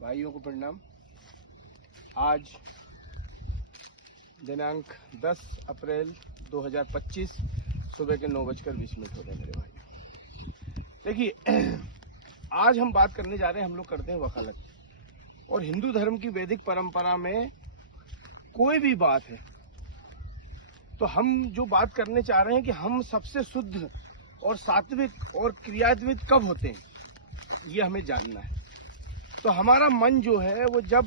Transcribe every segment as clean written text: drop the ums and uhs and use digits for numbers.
भाइयों को प्रणाम। आज दिनांक 10 अप्रैल 2025 सुबह के 9:20 हो रहे हैं मेरे भाई। देखिए, आज हम बात करने जा रहे हैं, हम लोग करते हैं वकालत, और हिंदू धर्म की वैदिक परंपरा में कोई भी बात है तो हम जो बात करने चाह रहे हैं कि हम सबसे शुद्ध और सात्विक और क्रियान्वित कब होते हैं, ये हमें जानना है। तो हमारा मन जो है वो जब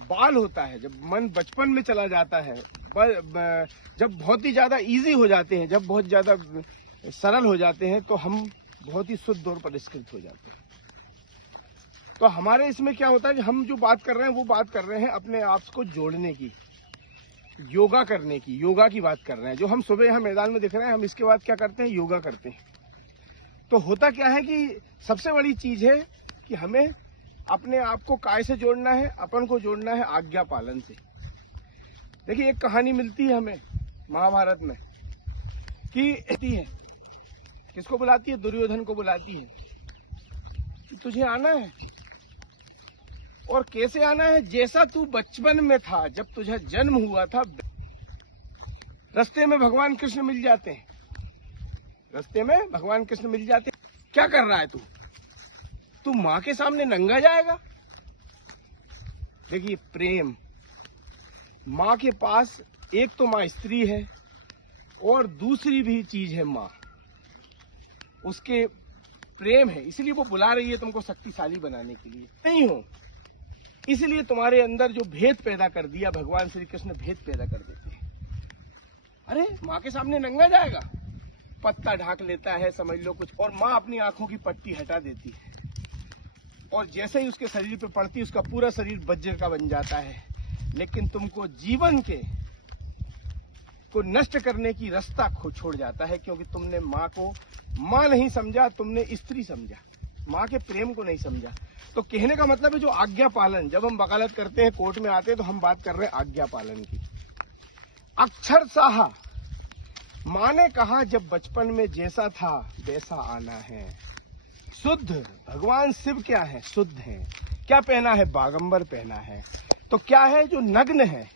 बाल होता है, जब मन बचपन में चला जाता है, जब बहुत ही ज्यादा इजी हो जाते हैं, जब बहुत ज्यादा सरल हो जाते हैं, तो हम बहुत ही शुद्ध और परिष्कृत हो जाते हैं। तो हमारे इसमें क्या होता है कि हम जो बात कर रहे हैं वो बात कर रहे हैं अपने आप को जोड़ने की, योगा करने की, योगा की बात कर रहे हैं। जो हम सुबह यहाँ मैदान में दिख रहे हैं, हम इसके बाद क्या करते हैं, योगा करते हैं। तो होता क्या है कि सबसे बड़ी चीज है कि हमें अपने आप को काय से जोड़ना है, अपन को जोड़ना है आज्ञा पालन से। देखिए, एक कहानी मिलती है हमें महाभारत में कि है किसको बुलाती है, दुर्योधन को बुलाती है कि तुझे आना है, और कैसे आना है, जैसा तू बचपन में था, जब तुझे जन्म हुआ था। रास्ते में भगवान कृष्ण मिल जाते हैं, रास्ते में भगवान कृष्ण मिल जाते हैं। क्या कर रहा है तू माँ के सामने नंगा जाएगा। देखिए, प्रेम, माँ के पास एक तो माँ स्त्री है और दूसरी भी चीज है माँ, उसके प्रेम है, इसलिए वो बुला रही है तुमको शक्तिशाली बनाने के लिए। नहीं हो इसलिए तुम्हारे अंदर जो भेद पैदा कर दिया, भगवान श्री कृष्ण भेद पैदा कर देते हैं। अरे माँ के सामने नंगा जाएगा, पत्ता ढाक लेता है, समझ लो कुछ, और माँ अपनी आंखों की पट्टी हटा देती है, और जैसे ही उसके शरीर पे पड़ती है, उसका पूरा शरीर वज्र का बन जाता है। लेकिन तुमको जीवन को नष्ट करने की रास्ता छोड़ जाता है, क्योंकि तुमने माँ को माँ नहीं समझा, तुमने स्त्री समझा, माँ के प्रेम को नहीं समझा। तो कहने का मतलब है जो आज्ञा पालन, जब हम वकालत करते हैं, कोर्ट में आते हैं, तो हम बात कर रहे हैं आज्ञा पालन की। अक्षरशः माँ ने कहा, जब बचपन में जैसा था वैसा आना है। शुद्ध, भगवान शिव क्या है, शुद्ध है। क्या पहना है, बागंबर पहना है। तो क्या है, जो नग्न है,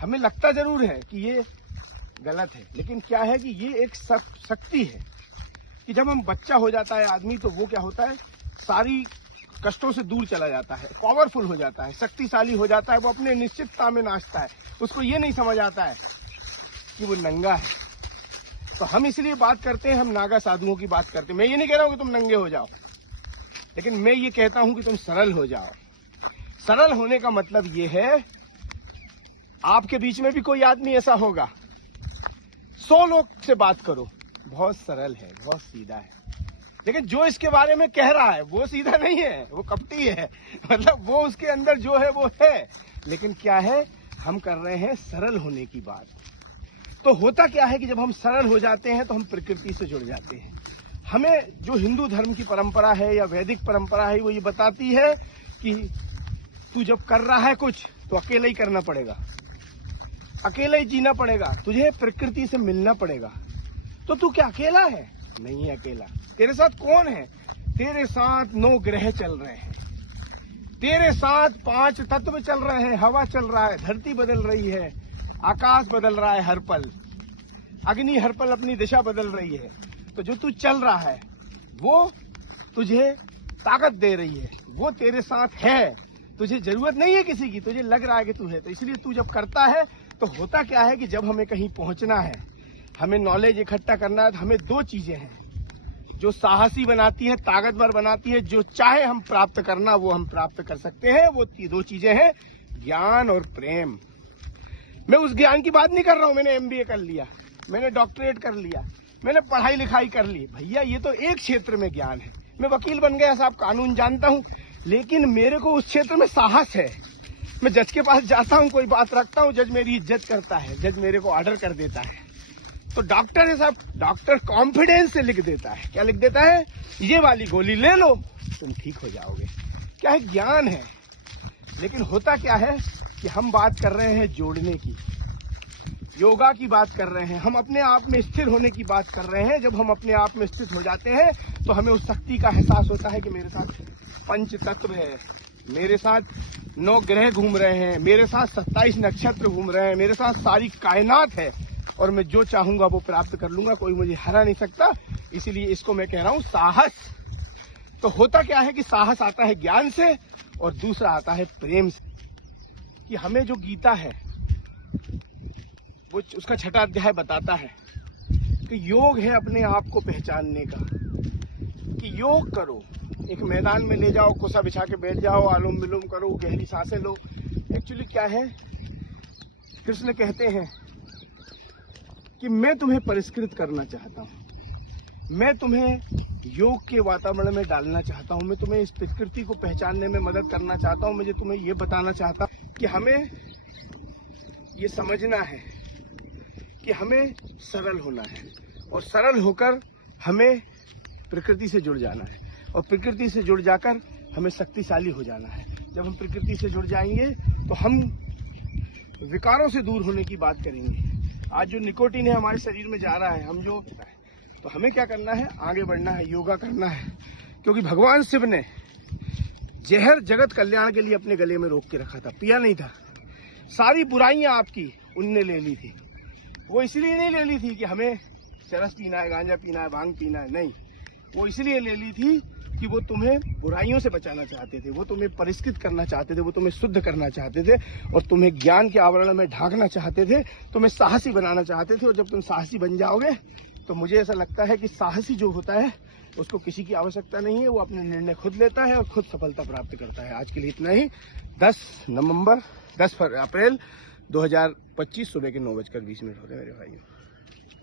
हमें लगता जरूर है कि ये गलत है, लेकिन क्या है कि ये एक शक्ति है कि जब हम बच्चा हो जाता है आदमी, तो वो क्या होता है, सारी कष्टों से दूर चला जाता है, पावरफुल हो जाता है, शक्तिशाली हो जाता है, वो अपने निश्चितता में नाचता है। उसको ये नहीं समझ आता है कि वो नंगा है। तो हम इसलिए बात करते हैं, हम नागा साधुओं की बात करते हैं। मैं ये नहीं कह रहा हूं कि तुम नंगे हो जाओ, लेकिन मैं ये कहता हूं कि तुम सरल हो जाओ। सरल होने का मतलब ये है, आपके बीच में भी कोई आदमी ऐसा होगा, 100 लोग से बात करो, बहुत सरल है, बहुत सीधा है, लेकिन जो इसके बारे में कह रहा है वो सीधा नहीं है, वो कपटी है। मतलब वो उसके अंदर जो है वो है, लेकिन क्या है, हम कर रहे हैं सरल होने की बात। तो होता क्या है कि जब हम सरल हो जाते हैं तो हम प्रकृति से जुड़ जाते हैं। हमें जो हिंदू धर्म की परंपरा है या वैदिक परंपरा है, वो ये बताती है कि तू जब कर रहा है कुछ, तो अकेला ही करना पड़ेगा, अकेला ही जीना पड़ेगा, तुझे प्रकृति से मिलना पड़ेगा। तो तू क्या अकेला है? नहीं है अकेला। तेरे साथ कौन है? तेरे साथ 9 ग्रह चल रहे हैं, तेरे साथ 5 तत्व चल रहे हैं, हवा चल रहा है, धरती बदल रही है, आकाश बदल रहा है हर पल, अग्नि हर पल अपनी दिशा बदल रही है। तो जो तू चल रहा है वो तुझे ताकत दे रही है, वो तेरे साथ है, तुझे जरूरत नहीं है किसी की, तुझे लग रहा है कि तू है। तो इसलिए तू जब करता है, तो होता क्या है कि जब हमें कहीं पहुंचना है, हमें नॉलेज इकट्ठा करना है, तो हमें 2 चीजें हैं जो साहसी बनाती है, ताकतवर बनाती है, जो चाहे हम प्राप्त करना वो हम प्राप्त कर सकते हैं। वो 2 चीजें हैं, ज्ञान और प्रेम। मैं उस ज्ञान की बात नहीं कर रहा हूं, मैंने MBA कर लिया, मैंने डॉक्टरेट कर लिया, मैंने पढ़ाई लिखाई कर ली। भैया, ये तो एक क्षेत्र में ज्ञान है। मैं वकील बन गया साहब, कानून जानता हूं, लेकिन मेरे को उस क्षेत्र में साहस है। मैं जज के पास जाता हूं, कोई बात रखता हूं, जज मेरी इज्जत करता है, जज मेरे को ऑर्डर कर देता है। तो डॉक्टर है साहब, डॉक्टर कॉन्फिडेंस से लिख देता है। क्या लिख देता है? ये वाली गोली ले लो, तुम ठीक हो जाओगे। क्या है? ज्ञान है। लेकिन होता क्या है कि हम बात कर रहे हैं जोड़ने की, योगा की बात कर रहे हैं, हम अपने आप में स्थिर होने की बात कर रहे हैं। जब हम अपने आप में स्थित हो जाते हैं तो हमें उस शक्ति का एहसास होता है कि मेरे साथ पंच तत्व है, मेरे साथ 9 ग्रह घूम रहे हैं, मेरे साथ 27 नक्षत्र घूम रहे हैं, मेरे साथ सारी कायनात है और मैं जो चाहूंगा वो प्राप्त कर लूंगा, कोई मुझे हरा नहीं सकता। इसीलिए इसको मैं कह रहा हूं साहस। तो होता क्या है कि साहस आता है ज्ञान से और दूसरा आता है प्रेम से। कि हमें जो गीता है वो उसका 6वां अध्याय बताता है कि योग है अपने आप को पहचानने का, कि योग करो, एक मैदान में ले जाओ, कोसा बिछा के बैठ जाओ, आलोम विलोम करो, गहरी सांसें लो। एक्चुअली क्या है, कृष्ण कहते हैं कि मैं तुम्हें परिष्कृत करना चाहता हूं, मैं तुम्हें योग के वातावरण में डालना चाहता हूं, मैं तुम्हें इस प्रकृति को पहचानने में मदद करना चाहता हूं। मुझे तुम्हें ये बताना चाहता हूं कि हमें ये समझना है कि हमें सरल होना है और सरल होकर हमें प्रकृति से जुड़ जाना है और प्रकृति से जुड़ जाकर हमें शक्तिशाली हो जाना है। जब हम प्रकृति से जुड़ जाएंगे तो हम विकारों से दूर होने की बात करेंगे। आज जो निकोटीन है हमारे शरीर में जा रहा है, हम जो तो हमें क्या करना है, आगे बढ़ना है, योगा करना है। क्योंकि भगवान शिव ने जहर जगत कल्याण के लिए अपने गले में रोक के रखा था, पिया नहीं था। सारी बुराइयां आपकी उनने ले ली थी। वो इसलिए नहीं ले ली थी कि हमें चरस पीना है, गांजा पीना है, भांग पीना है, नहीं। वो इसलिए ले ली थी कि वो तुम्हें बुराइयों से बचाना चाहते थे, वो तुम्हें परिष्कृत करना चाहते थे, वो तुम्हें शुद्ध करना चाहते थे और तुम्हें ज्ञान के आवरण में ढांकना चाहते थे, तुम्हें साहसी बनाना चाहते थे। और जब तुम साहसी बन जाओगे तो मुझे ऐसा लगता है कि साहसी जो होता है उसको किसी की आवश्यकता नहीं है, वो अपने निर्णय खुद लेता है और खुद सफलता प्राप्त करता है। आज के लिए इतना ही। 10 अप्रैल 2025 सुबह के 9:20 हो रहे मेरे भाइयों।